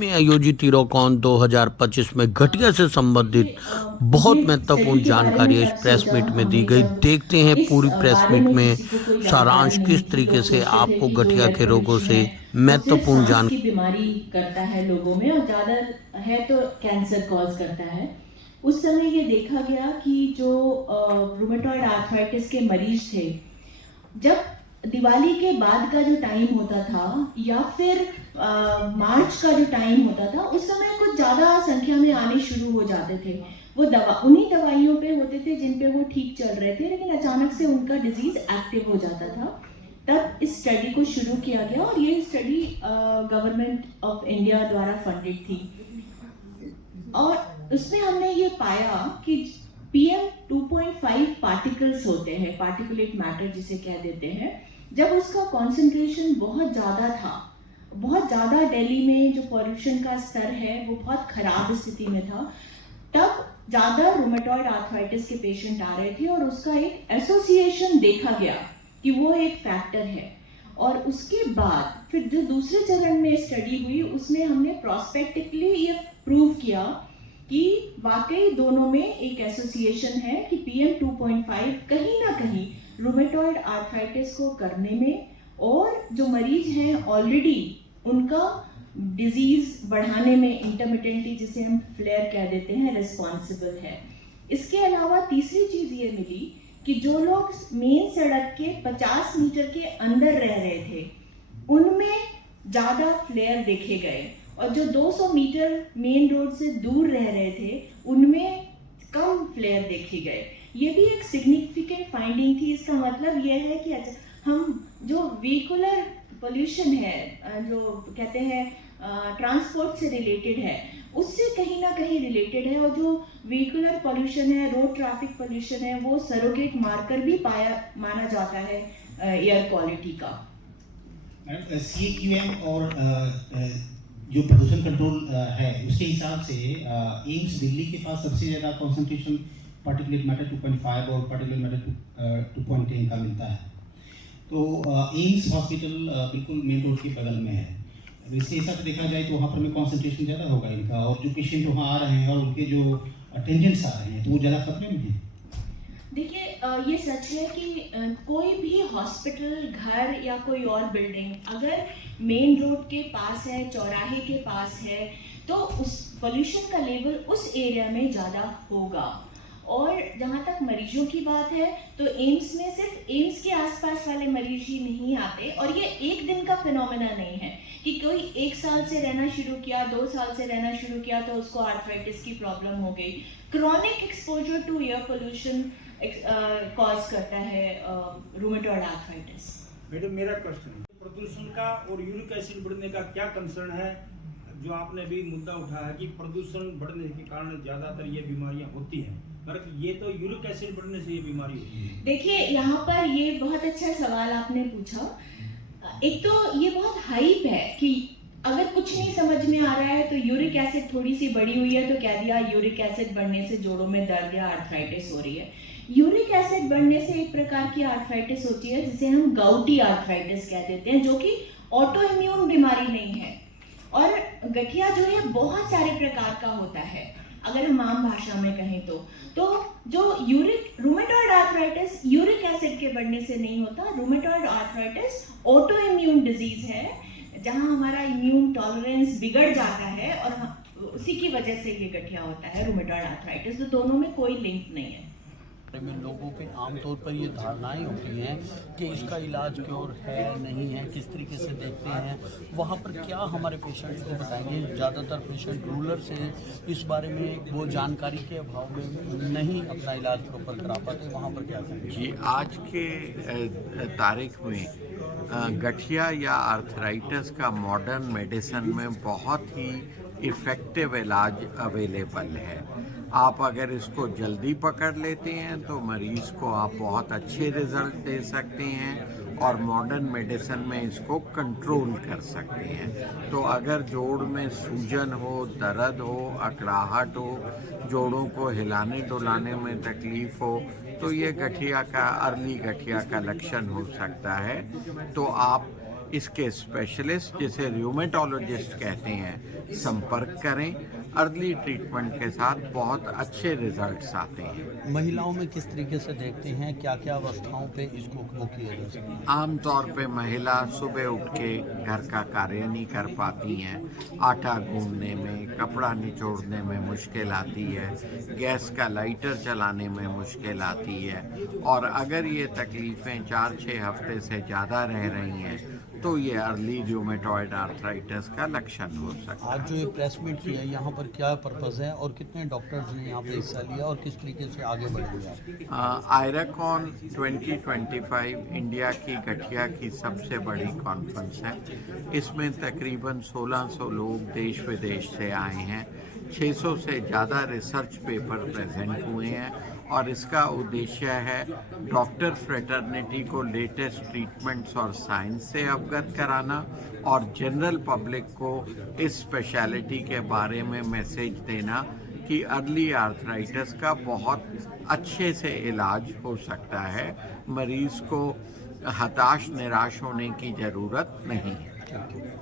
में आयोजित हीरोकॉन 2025 में घटिया से संबंधित बहुत ये महत्वपूर्ण स्टडी के बारे में जानकारी क्या इस प्रेस सोचा, मीट में दी हम गई। जब देखते हैं इस पूरी प्रेस बारे मीट में में किसी को कोई जानकारी सारांश नहीं किस थी। तरीके लोग से सोचते थे आपको कि जो गठिया एयर के रोगों पोल्यूशन से है वो सिर्फ महत्वपूर्ण सांस जान की बीमारी करता है लोगों में, और ज़्यादा है तो कैंसर कॉज करता है। उस समय ये देखा गया कि जो रूमेटॉइड आर्थराइटिस के मरीज थे, जब दिवाली के बाद का जो टाइम होता था या फिर मार्च का जो टाइम होता था, उस समय कुछ ज़्यादा संख्या में आने शुरू हो जाते थे। वो उन्हीं दवाइयों पे होते थे जिन पे वो ठीक चल रहे थे, लेकिन अचानक से उनका डिजीज एक्टिव हो जाता था। तब इस स्टडी को शुरू किया गया, और ये स्टडी गवर्नमेंट ऑफ इंडिया द्वारा फंडेड थी। और उसमें हमने ये पाया कि PM 2.5 पार्टिकल्स होते हैं, पार्टिकुलेट मैटर जिसे कह देते हैं, जब उसका कॉन्सेंट्रेशन बहुत ज़्यादा था, बहुत ज़्यादा दिल्ली में जो पॉल्यूशन का स्तर है वो बहुत खराब स्थिति में था, तब ज़्यादा रूमेटॉइड आर्थराइटिस के पेशेंट आ रहे थे, और उसका एक एसोसिएशन देखा गया कि वो एक फैक्टर है। और उसके बाद फिर जो दूसरे चरण में स्टडी हुई, उसमें हमने प्रोस्पेक्टिकली ये प्रूव किया कि वाकई दोनों में एक एसोसिएशन है कि PM 2.5 कहीं ना कहीं रूमेटॉइड आर्थराइटिस को करने में, और जो मरीज हैं ऑलरेडी उनका डिजीज बढ़ाने में, इंटरमिटेंटली जिसे हम फ्लेयर कह देते हैं, रिस्पॉन्सिबल है। इसके अलावा तीसरी चीज ये मिली कि जो लोग मेन सड़क के 50 मीटर के अंदर रह रहे थे, उनमें ज्यादा फ्लेयर देखे गए, और जो 200 मीटर मेन रोड से दूर रह रहे थे उनमें कम फ्लेयर देखे गए। ये भी एक सिग्निफिकेंट फाइंडिंग थी। इसका मतलब ये है कि हम जो व्हीकुलर पोल्यूशन है, जो कहते हैं ट्रांसपोर्ट से रिलेटेड है, उससे कहीं ना कहीं रिलेटेड है, और जो व्हीकुलर पोल्यूशन है, रोड ट्रैफिक पोल्यूशन है, वो सरोगेट मार्कर भी माना जाता है एयर क्वालिटी का। CAQM और जो प्रदूषण कंट्रोल है उसके हिसाब से एम्स दिल्ली के पास सबसे ज़्यादा कॉन्सेंट्रेशन पार्टिकुलेट मैटर 2.5 और पार्टिकुलेट मैटर 2.10 का मिलता है। तो एम्स हॉस्पिटल बिल्कुल मेन रोड के बगल में है। इसके हिसाब से देखा जाए तो वहाँ पर में कॉन्सेंट्रेशन ज़्यादा होगा इनका, और जो पेशेंट वहाँ आ रहे हैं और उनके जो अटेंडेंट्स आ रहे हैं तो वो ज़्यादा खतरे में हैं। देखिए, ये सच है कि कोई भी हॉस्पिटल, घर या कोई और बिल्डिंग अगर मेन रोड के पास है, चौराहे के पास है, तो उस पोल्यूशन का लेवल उस एरिया में ज़्यादा होगा। और जहाँ तक मरीजों की बात है, तो एम्स में सिर्फ एम्स के आसपास वाले मरीज ही नहीं आते, और ये एक दिन का फिनोमेना नहीं है कि कोई 1 साल से रहना शुरू किया, 2 साल से रहना शुरू किया तो उसको आर्थराइटिस की प्रॉब्लम हो गई। Chronic exposure to air pollution cause करता है रूमेटॉइड आर्थराइटिस। मैडम, मेरा क्वेश्चन है प्रदूषण का और यूरिक एसिड बढ़ने का क्या कंसर्न है? जो आपने भी मुद्दा उठाया कि प्रदूषण बढ़ने के कारण ज्यादातर ये बीमारियां होती हैं, पर ये तो यूरिक एसिड बढ़ने से ये बीमारी होती है। देखिए, यहाँ पर ये बहुत अच्छा सवाल आपने पूछा। एक तो ये बहुत हाइप है कि अगर कुछ नहीं समझ में आ रहा है तो यूरिक एसिड थोड़ी सी बढ़ी हुई है तो कह दिया यूरिक एसिड बढ़ने से जोड़ों में दर्द या आर्थराइटिस हो रही है। यूरिक एसिड बढ़ने से एक प्रकार की आर्थराइटिस होती है जिसे हम गाउटी आर्थराइटिस कह देते हैं, जो कि ऑटो इम्यून बीमारी नहीं है। और गठिया जो है बहुत सारे प्रकार का होता है, अगर हम आम भाषा में कहें तो जो रूमेटॉइड आर्थराइटिस यूरिक एसिड के बढ़ने से नहीं होता। Rheumatoid arthritis auto immune disease है, जहां हमारा इम्यून टॉलरेंस बिगड़ जाता है, और उसी की वजह से ये गठिया होता है, रूमेटॉइड आर्थराइटिस। तो दोनों में कोई लिंक नहीं है। में लोगों के आमतौर पर ये धारणाएं होती हैं कि इसका इलाज क्योर है नहीं है, किस तरीके से देखते हैं, वहाँ पर क्या हमारे पेशेंट्स को बताएंगे? ज़्यादातर पेशेंट रूरल से इस बारे में वो जानकारी के अभाव में नहीं अपना इलाज प्रॉपर करा पाते, वहाँ पर क्या करेंगे? जी, आज के तारीख में गठिया या आर्थराइटिस का मॉडर्न मेडिसिन में बहुत ही इफ़ेक्टिव इलाज अवेलेबल है। आप अगर इसको जल्दी पकड़ लेते हैं तो मरीज़ को आप बहुत अच्छे रिज़ल्ट दे सकते हैं, और मॉडर्न मेडिसिन में इसको कंट्रोल कर सकते हैं। तो अगर जोड़ में सूजन हो, दर्द हो, अकड़ाहट हो, जोड़ों को हिलाने डुलाने में तकलीफ़ हो, तो ये गठिया का अर्ली गठिया का लक्षण हो सकता है। तो आप इसके स्पेशलिस्ट जिसे र्यूमेटोलॉजिस्ट कहते हैं संपर्क करें। अर्ली ट्रीटमेंट के साथ बहुत अच्छे रिजल्ट्स आते हैं। महिलाओं में किस तरीके से देखते हैं, क्या क्या अवस्थाओं पे इसको वो किया जा सकता है? आमतौर पे महिला सुबह उठ के घर का कार्य नहीं कर पाती हैं, आटा गूंदने में, कपड़ा निचोड़ने में मुश्किल आती है, गैस का लाइटर चलाने में मुश्किल आती है, और अगर ये तकलीफ़ें 4-6 हफ्ते से ज़्यादा रह रही हैं तो ये अर्ली रूमेटॉइड आर्थराइटिस का लक्षण हो सकता है। आज जो ये प्रेस मीट किया है, यहाँ पर क्या पर्पज़ है और कितने डॉक्टर्स ने यहाँ पे हिस्सा लिया और किस तरीके से आगे बढ़ेंगे आप? आयराकॉन 2025 इंडिया की गठिया की सबसे बड़ी कॉन्फ्रेंस है। इसमें तकरीबन 1600 लोग देश विदेश से आए हैं। 600 से ज़्यादा रिसर्च पेपर प्रेजेंट हुए हैं और इसका उद्देश्य है डॉक्टर फ्रेटर्निटी को लेटेस्ट ट्रीटमेंट्स और साइंस से अवगत कराना और जनरल पब्लिक को इस स्पेशलिटी के बारे में मैसेज देना कि अर्ली आर्थराइटिस का बहुत अच्छे से इलाज हो सकता है। मरीज़ को हताश निराश होने की ज़रूरत नहीं है।